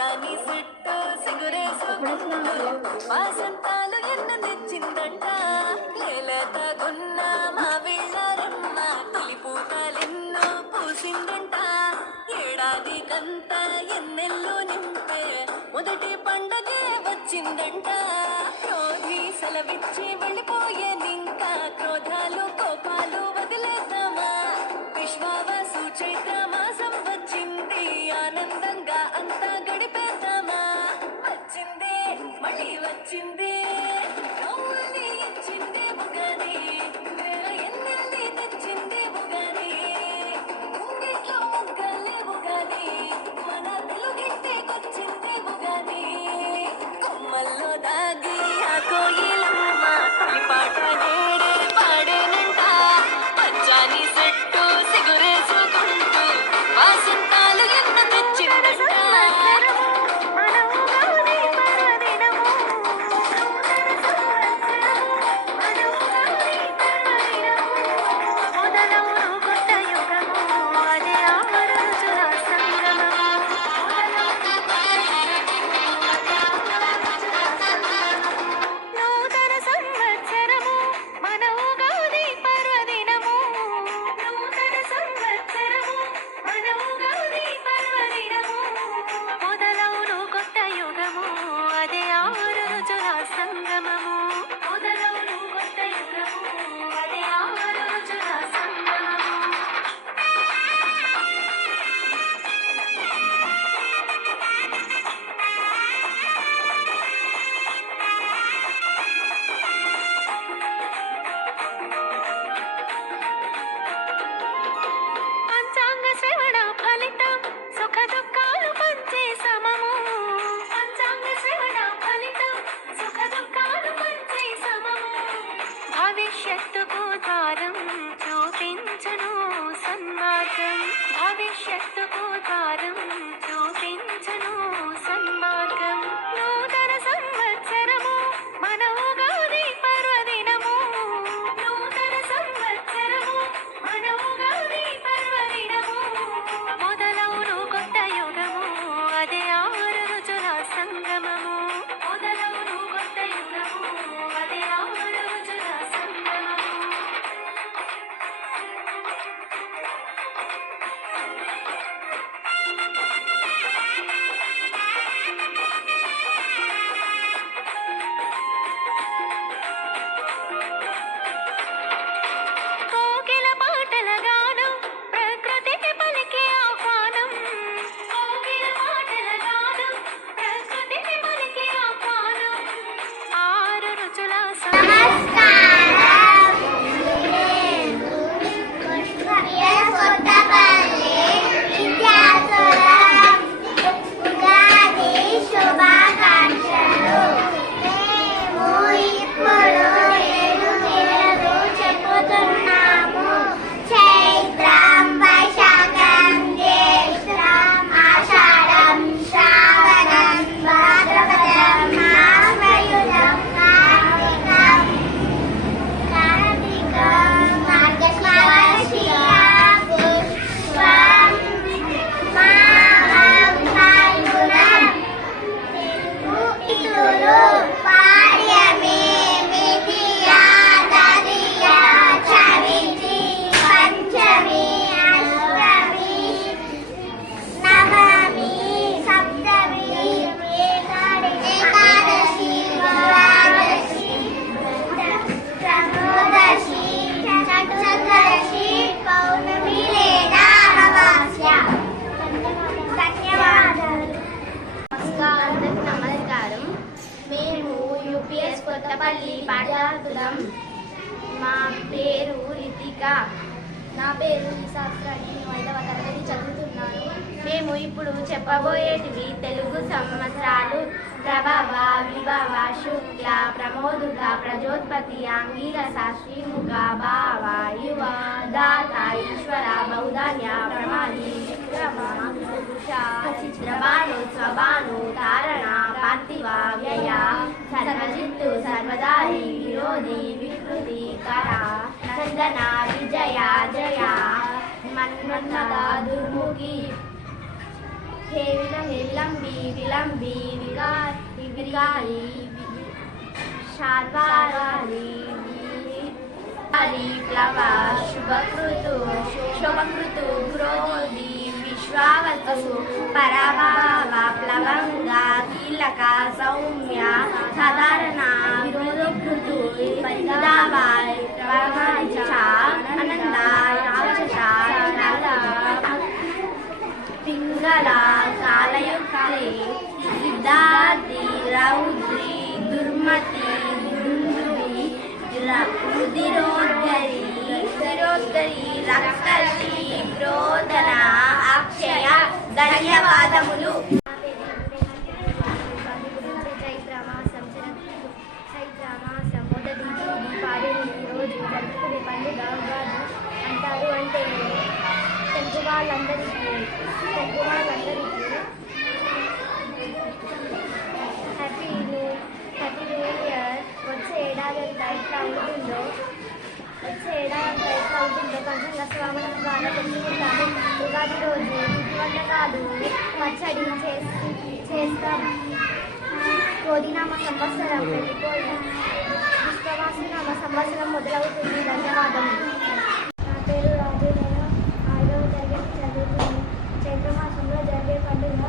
పచ్చాని sit సిగురేసుకుంటూ వాసంతాలు ఎన్న తెచ్చిందంట. లేలతగున్న మా విళ్ళరెమ్మ తొలి పూటలెన్నో పూసిందంట. ఏడాదికంతా ఎన్నెల్లు నింపే మొదటి పండగే వచ్చిందంట. క్రోధి సెలవిచ్చి వెళ్ళిపోయేనింకా క్రోధాలు కోపాలు వదిలేద్దామా. విశ్వావసు చైత్ర మాసం వచ్చింది ఆనందంగా అంతా గడిపేద్దామా. వచ్చింది మళ్ళీ వచ్చింది నవ్వుల్ని ఇచ్చింది ఉగాది. ఎన్నెల్ని తెచ్చింది ఉగాది. ముంగిట్లో ముగ్గల్లే ఉగాది. మన తెలుగింటికొచ్చింది ఉగాది. కొమ్మల్లో దాగి ఆ కోయిలమ్మ తొలి పాట నేడే పాడేనంట. పచ్చాని చెట్టు సిగురేసుకుంటూ వాసంతాలు ఎన్న తెచ్చిందంట. భవిష్యత్తుకు ద్వారం చూపించును సన్మార్గం. భవిష్యత్తుకు ద్వారం చూపించును సన్మార్గం. నూతన సంవత్సరము మన ఉగాది పర్వదినము. నూతన సంవత్సరము మన ఉగాది పర్వదినము. మొదలవును కొత్త యుగము అదే ఆరు రుచుల సంగమము. మొదలవును కొత్త యుగము అదే ఆరు రుచుల సంగమము. కోకిల పాటల గానం ప్రకృతికి పలికే ఆహ్వానం. కోకిల పాటల గానం ప్రకృతికి పలికే ఆహ్వానం. ఆరు రుచుల నమస్కారం. మేము యూపీఎస్ కొత్తపల్లి పాఠశాలం. మా పేరు రితిక. నా పేరు శాస్త్రాన్ని 5వ తరగతి చదువుతున్నాను. మేము ఇప్పుడు చెప్పబోయేటివి తెలుగు సంవత్సరాలు. ప్రభవ, విభవ, శుక్ల, ప్రమోదుత, ప్రజోత్పత్తి, ఆంగీరస, శ్రీముఖ, భావ, యువ, దాత, ఈశ్వర, బహుధాన్య, ప్రమాది, విక్రమ, పురుష, చిత్రబాను, స్వబాను, తారణ, పార్థివ, వ్యయ, సర్వజిత్తు, సర్వదారి, విరోధి, వికృతి, కర, నందన, విజయ, జయ, మన్మథ, దుర్ముఖి, హే విలంబి విలంబి వికారి వికారి శార్వారి ప్లవ శుభకృతు శుభకృతు క్రోధి విశ్వావతు పరభావ ప్లవంగ కీలక సౌమ్య సాధారణ విరోధకృతు పరిదావాయ ప్రమాచ అనంద పింగళ కాలయుక్తే సిద్ధార్థి రౌద్రి దుర్మతి దుందుభి రుదిరోద్గరి రక్తర్షి ప్రోదన అక్షయ ధన్యవాదములు. చైత్రమాసం మొదటి దీపావళి రోజు జరుపుకునే పండుగ ఉగాది అంటారు. అంటే తెలుగు వాళ్ళందరికీ హ్యాపీ న్యూ ఇయర్. వచ్చే ఏడాది ఎట్లా ఉంటుందో పంచంగా శ్రావణం ద్వారా తెలుసుకుంటాము. ఉగాది రోజు వంటకాలు పచ్చడి చేస్తాం. కోదినామ సంవత్సరం వెళ్ళిపోయి విశ్వవాసునామ సంవత్సరం మొదలవుతుంది. ధన్యవాదములు. నా పేరు రాజు. నేను 5వ తరగతి చదువుతున్నాను. చైత్రమాసంలో జరిగే పండుగ